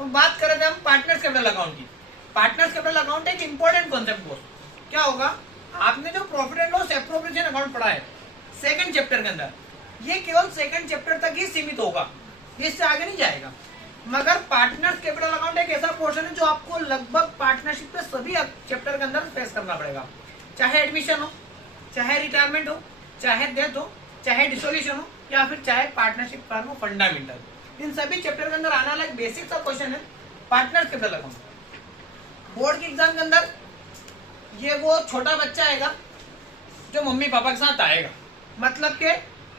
तो बात कर रहे थे हम पार्टनर्स कैपिटल अकाउंट की। पार्टनर्स कैपिटल अकाउंट एक इंपॉर्टेंट कॉन्सेप्ट कोर्स क्या होगा, आपने जो profit and loss appropriation account पढ़ा है सेकंड चैप्टर के अंदर, ये केवल सेकंड चैप्टर तक ही सीमित होगा, इससे आगे नहीं जाएगा। मगर पार्टनर्स कैपिटल अकाउंट एक ऐसा पोर्शन है जो आपको लगभग पार्टनरशिप पे सभी चैप्टर के अंदर फेस करना पड़ेगा, चाहे एडमिशन हो, चाहे रिटायरमेंट हो, चाहे डेथ हो, चाहे डिसोल्यूशन हो, या फिर चाहे पार्टनरशिप प्लान हो फंडामेंटल, इन सभी चैप्टर के अंदर आने वाला एक बेसिक सा क्वेश्चन है पार्टनर्स कैपिटल अकाउंट। बोर्ड के एग्जाम के अंदर ये वो छोटा बच्चा आएगा जो मम्मी पापा के साथ आएगा, मतलब कि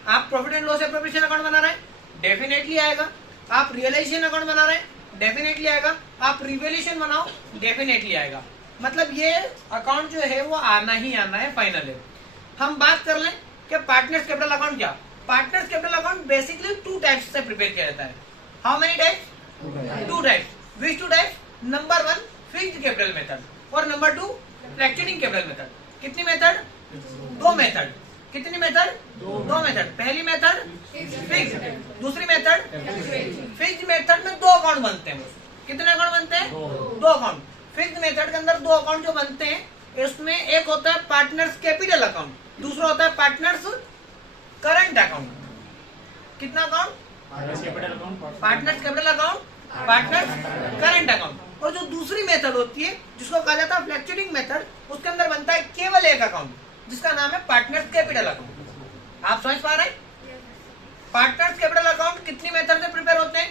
आप profit and loss appropriation account बना रहे हैं, डेफिनेटली आएगा। आप रियलाइजेशन अकाउंट बना रहे हैं, डेफिनेटली आएगा। आप रिवैल्यूएशन बनाओ, डेफिनेटली आएगा। मतलब ये अकाउंट जो है वो आना ही आना है, फाइनल है। हम बात कर लें कि पार्टनर्स कैपिटल अकाउंट क्या। Partners capital account basically 2 types से प्रिपेयर किया जाता है। How many types? 2 types. Which 2 types? Number 1 fixed capital method और नंबर 2 फ्लक्चुएटिंग कैपिटल मेथड। कितनी मेथड? 2 मेथड। कितनी मेथड? 2 मेथड। पहली मेथड फिक्स्ड, दूसरी मेथड फिक्स्ड। मेथड में 2 अकाउंट बनते हैं। कितने अकाउंट बनते हैं? 2 अकाउंट। फिक्स्ड मेथड के अंदर 2 अकाउंट जो बनते हैं, इसमें एक होता है पार्टनर्स कैपिटल अकाउंट, दूसरा होता है पार्टनर्स करंट अकाउंट। कितना account? Partners capital account, partners current account. और जो दूसरी मेथड होती है जिसको कहा जाता है फ्लक्चुएटिंग मेथड, उसके अंदर बनता है केवल एक अकाउंट जिसका नाम है पार्टनर्स कैपिटल अकाउंट। आप समझ पा रहे हैं? पार्टनर्स कैपिटल अकाउंट कितनी मेथड से प्रिपेयर होते हैं?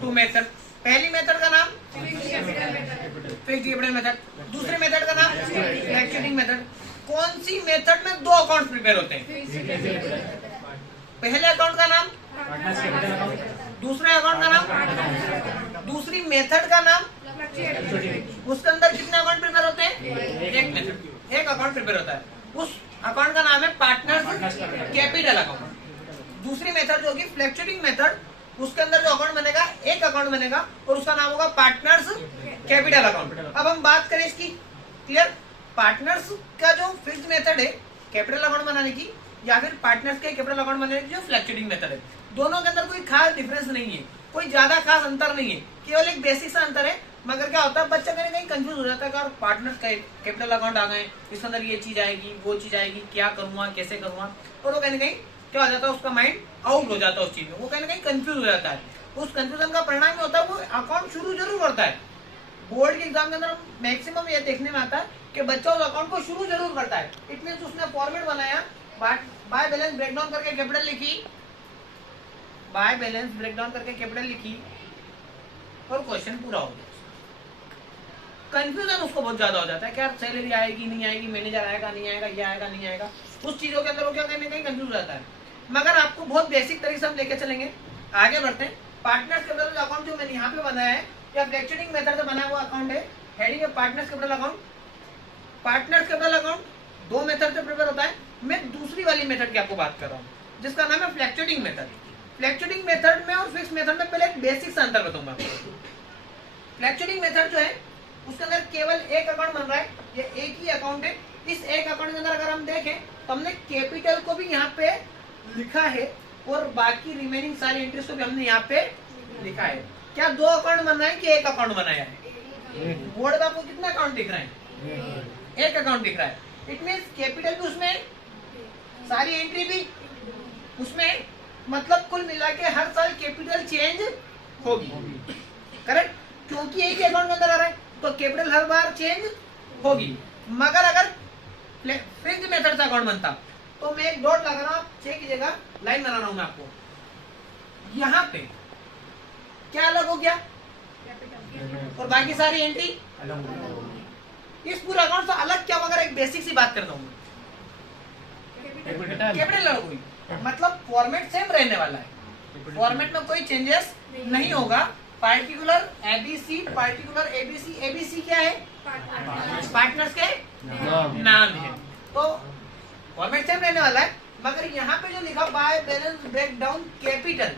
2 मेथड। पहली मेथड का नाम फिक्स्ड कैपिटल मेथड, दूसरी मेथड का नाम फ्लक्चुएटिंग मेथड। कौन सी मेथड में 2 अकाउंट प्रिपेयर होते हैं? पहले अकाउंट का नाम, दूसरे अकाउंट का नाम, दूसरी मेथड का नाम। उसके अंदर कितने अकाउंट प्रिपेयर होते हैं? एक मेथड, एक अकाउंट प्रिपेयर होता है। उस अकाउंट का नाम है पार्टनर्स कैपिटल अकाउंट। दूसरी मेथड जो होगी फ्लक्चुएटिंग मेथड, उसके अंदर जो अकाउंट बनेगा एक अकाउंट बनेगा और उसका नाम होगा पार्टनर्स कैपिटल अकाउंट। अब हम बात करें इसकी, क्लियर? पार्टनर्स का जो फिक्स्ड मेथड है कैपिटल अकाउंट बनाने की, या फिर पार्टनर्स के कैपिटल अकाउंट बनाने की जो फ्लक्चुएटिंग मेथड है, दोनों के अंदर कोई खास डिफरेंस नहीं है, कोई ज्यादा खास अंतर नहीं है, केवल एक बेसिक सा अंतर है। मगर क्या होता है, बच्चा कहीं कहीं कंफ्यूज हो जाता है कि पार्टनर्स का कैपिटल अकाउंट आ गए, इसके अंदर ये चीज आएगी, वो चीज आएगी, क्या करूंगा, कैसे करूंगा, और वो कहीं कहीं क्या हो जाता है, उसका माइंड आउट हो जाता है उस चीज में, वो कहीं ना कहीं कंफ्यूज हो जाता है। उस कंफ्यूजन का परिणाम होता है वो अकाउंट शुरू जरूर करता है। बोर्ड के एग्जाम के अंदर मैक्सिमम ये देखने में आता है कि बच्चा उस अकाउंट को शुरू जरूर करता है। इट मींस उसने फॉर्मेट बनाया, बाय बैलेंस ब्रेकडाउन करके कैपिटल लिखी, बाय बैलेंस ब्रेकडाउन करके कैपिटल लिखी, और क्वेश्चन पूरा हो गया। कंफ्यूजन उसको बहुत ज्यादा हो जाता है कि यार सैलरी आएगी नहीं आएगी, मैनेजर आएगा नहीं आएगा, ये आएगा नहीं आएगा, उस चीजों के अंदर वो क्या कहीं कहीं कंफ्यूज रहता है। मगर आपको बहुत बेसिक तरीके से हम लेके चलेंगे, आगे बढ़ते हैं। पार्टनर्स कैपिटल अकाउंट जो मैंने यहाँ पे बनाया है, या फ्लक्चुएटिंग मेथड से बना हुआ अकाउंट है, हेडिंग है partners capital account. Partners capital account 2 method से प्रिपेयर होता है। मैं दूसरी वाली मेथड की आपको बात कर रहा हूँ जिसका नाम है फ्लक्चुएटिंग मेथड। फ्लक्चुएटिंग मेथड में और फिक्स मेथड में पहले एक बेसिक सा अंतर बताऊंगा आपको। फ्लक्चुएटिंग मेथड जो है उसके अंदर केवल एक अकाउंट बन रहा है, ये एक ही अकाउंट है। इस एक अकाउंट के अंदर अगर हम देखें तो हमने कैपिटल को भी यहाँ पे लिखा है और बाकी रिमेनिंग सारी एंट्रीज को भी हमने यहाँ पे लिखा है। क्या 2 अकाउंट बन रहा है कि एक अकाउंट बनाया है? बोर्ड में आपको कितना अकाउंट दिख रहा है? एक अकाउंट दिख रहा है। इट मीन्स कैपिटल भी उसमें, सारी एंट्री भी उसमें, मतलब कुल मिला के हर साल कैपिटल चेंज होगी, करेक्ट? क्योंकि एक ही अकाउंट के अंदर आ रहा है तो कैपिटल हर बार चेंज होगी। मगर अगर फिक्स्ड मेथड से अकाउंट बनता तो मैं एक डॉट लगा रहा हूं, चेक कीजिएगा, लाइन बना रहा हूं मैं आपको। यहाँ पे क्या अलग हो गया और बाकी सारी एंट्री इस पूरे अकाउंट से अलग क्या? मगर एक बेसिक सी बात करता हूँ, कैपिटल अलग हुई, मतलब फॉर्मेट सेम रहने वाला है, फॉर्मेट में कोई चेंजेस नहीं होगा। Particular ABC, particular ABC, ABC क्या है? पार्टनर्स के नाम है, तो फॉर्मेट सेम रहने वाला है। मगर यहाँ पे जो लिखा by balance breakdown capital,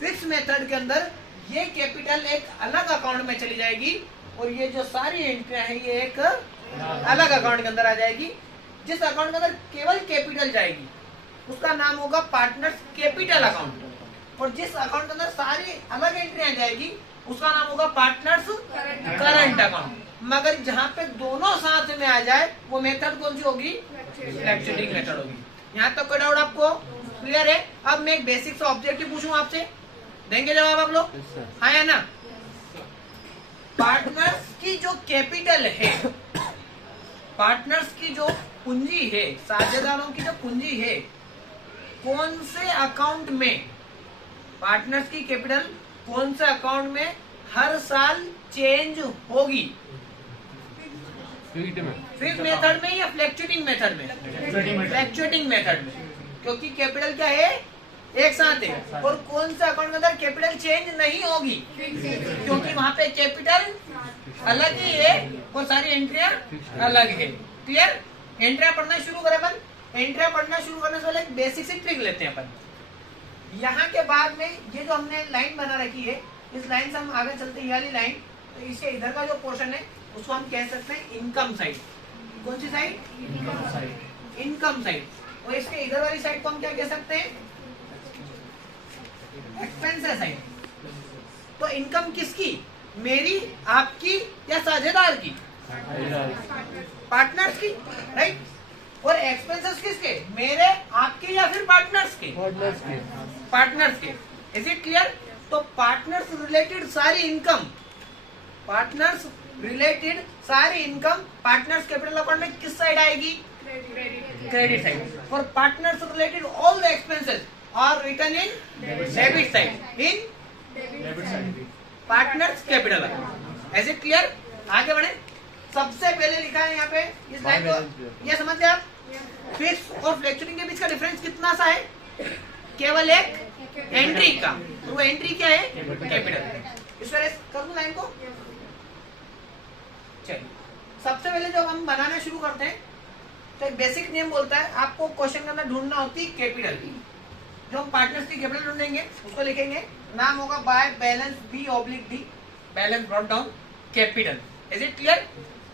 fix method के अंदर ये कैपिटल एक अलग अकाउंट में चली जाएगी और ये जो सारी एंट्रियां है ये एक अलग अकाउंट के अंदर आ जाएगी। जिस अकाउंट के अंदर केवल कैपिटल जाएगी उसका नाम होगा पार्टनर्स कैपिटल अकाउंट। और जिस अकाउंट के अंदर सारी अलग एंट्री आ जाएगी उसका नाम होगा पार्टनर्स करंट अकाउंट। मगर जहां पे दोनों साथ में आ जाए वो मेथड कौन सी होगी? फ्लक्चुएटिंग मेथड होगी। यहाँ तक कोई डाउट आपको क्लियर है? अब मैं एक बेसिक सा ऑब्जेक्टिव पूछूं आपसे, देंगे जवाब आप लोग? हाँ या ना? पार्टनर्स की जो कैपिटल है, पार्टनर्स की जो पूंजी है, साझेदारों की जो पूंजी है, कौन से अकाउंट में, पार्टनर्स की कैपिटल कौन से अकाउंट में हर साल चेंज होगी? फिक्स्ड मेथड में या फ्लक्चुएटिंग मेथड में? फ्लक्चुएटिंग मेथड में, क्योंकि कैपिटल क्या है? एक साथ है। और कौन सा अकाउंट के अंदर कैपिटल चेंज नहीं होगी? क्योंकि वहां पे कैपिटल अलग ही है और सारी एंट्रियां अलग है। क्लियर? एंट्रियां पढ़ना शुरू करें अपन। एंट्रियां पढ़ना शुरू करने से पहले एक बेसिक सी ट्रिक लेते हैं अपन। यहाँ के बाद में ये जो हमने लाइन बना रखी है, इस लाइन से हम आगे चलते हैं, ये वाली लाइन, तो इसके इधर का जो पोर्शन है उसको हम कह सकते हैं इनकम साइड। कौन सी side? Income side. Income side. और इसके इधर वाली साइड को हम क्या कह सकते हैं? Expenses side. तो इनकम किसकी? मेरी, आपकी या साझेदार की? पार्टनर्स की, राइट? और एक्सपेंसेस किसके? मेरे, आपके या फिर पार्टनर्स के? पार्टनर्स के। Is it clear? तो पार्टनर्स रिलेटेड सारी इनकम, पार्टनर्स रिलेटेड सारी इनकम पार्टनर्स कैपिटल अकाउंट में किस साइड आएगी? Credit side. For partners related all the expenses are written in debit side, in partners capital account. Is it clear? आगे बढ़े। सबसे पहले लिखा है यहाँ पे इस लाइन को, ये समझ गए आप? फिक्स और फ्लक्चुएटिंग के बीच का डिफरेंस कितना सा है? केवल एक एंट्री का। तो वो एंट्री क्या है? कैपिटल। इस वजह कर दूं लाइन को। चलिए, सबसे पहले जब हम बनाना शुरू करते हैं तो एक बेसिक नियम बोलता है आपको क्वेश्चन के अंदर ढूंढना होती है कैपिटल। जो हम पार्टनर्स की कैपिटल ढूंढेंगे उसको लिखेंगे, नाम होगा by balance B oblique D, balance brought down capital. Is it clear?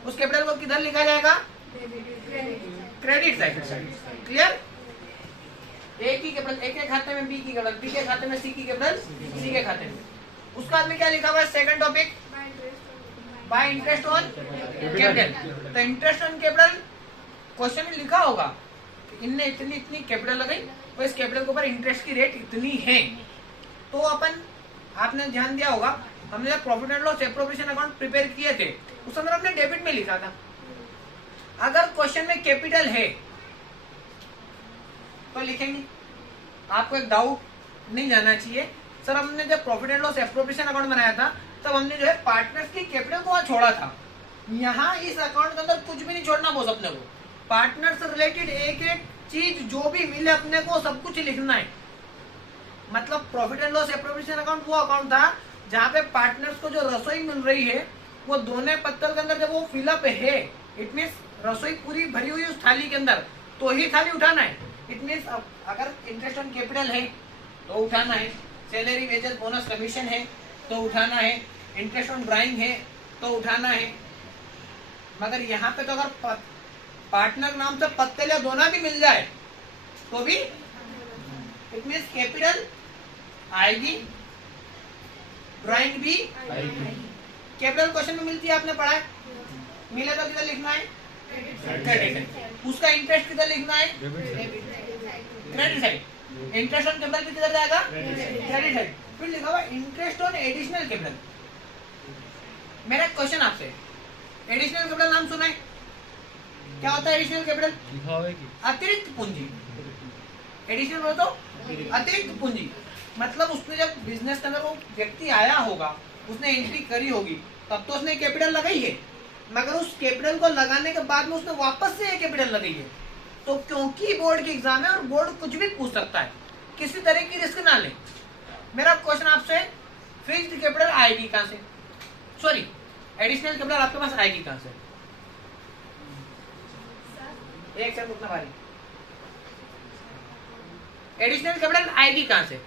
उस कैपिटल को किधर लिखा जाएगा? Credit side. क्लियर? ए की कैपिटल ए के खाते में, बी की कैपिटल बी के खाते में, सी की कैपिटल सी के खाते में। उसका बाद में क्या लिखा हुआ है? Second topic by interest on capital. तो इंटरेस्ट ऑन कैपिटल क्वेश्चन में लिखा होगा कि इनने इतनी इतनी कैपिटल लगाई तो इस कैपिटल के ऊपर इंटरेस्ट की रेट इतनी है। तो अपन, आपने ध्यान दिया होगा, हमने जब profit and loss appropriation account prepare किए थे उस अंदर हमने डेबिट में लिखा था। अगर क्वेश्चन में कैपिटल है तो लिखेंगे। आपको एक डाउट नहीं जाना चाहिए, सर हमने जब profit and loss appropriation account बनाया था तब हमने जो है पार्टनर्स की कैपिटल को वहां छोड़ा था। यहाँ इस अकाउंट के अंदर कुछ भी नहीं छोड़ना बॉस अपने को। पार्टनर से रिलेटेड एक एक चीज जो भी मिले अपने को सब कुछ लिखना है। मतलब profit and loss appropriation account वो अकाउंट था जहाँ पे पार्टनर्स को जो रसोई मिल रही है वो दोनों पत्तल के अंदर जब वो फिलअप है, इट मीन्स रसोई पूरी भरी हुई उस थाली के अंदर, तो ही थाली उठाना है। इट मीन्स अगर इंटरेस्ट ऑन कैपिटल है तो उठाना है, सैलरी वेजेस बोनस कमीशन है तो उठाना है, इंटरेस्ट ऑन ड्राइंग है तो उठाना है। मगर यहाँ पे तो अगर पार्टनर नाम से पत्ते या दोना भी मिल जाए तो भी इट मीन्स कैपिटल आएगी, ड्राइंग भी आएगी। कैपिटल क्वेश्चन में मिलती है, आपने पढ़ा है, मिले तो किधर लिखना है? क्रेडिट। उसका इंटरेस्ट किधर लिखना है? Credit side. Interest on capital भी किधर जाएगा? Credit side. फिर लिखा हुआ इंटरेस्ट ऑन एडिशनल कैपिटल। मेरा क्वेश्चन आपसे, एडिशनल कैपिटल नाम सुना है? क्या होता है एडिशनल कैपिटल? अतिरिक्त पूंजी। एडिशनल बोलो तो अतिरिक्त पूंजी। मतलब उसने जब बिजनेस के अंदर वो व्यक्ति आया होगा, उसने एंट्री करी होगी, तब तो उसने कैपिटल लगाई है। मगर उस कैपिटल को लगाने के बाद में उसने वापस से कैपिटल लगाई है। तो क्योंकि बोर्ड की एग्जाम है और बोर्ड कुछ भी पूछ सकता है, किसी तरह की रिस्क ना ले। मेरा क्वेश्चन आपसे, फिक्स्ड कैपिटल आएगी कहां से? सॉरी, एडिशनल कैपिटल आपके पास आएगी कहां से? एक सेकंड रुकना भारी। एडिशनल कैपिटल आएगी कहां से?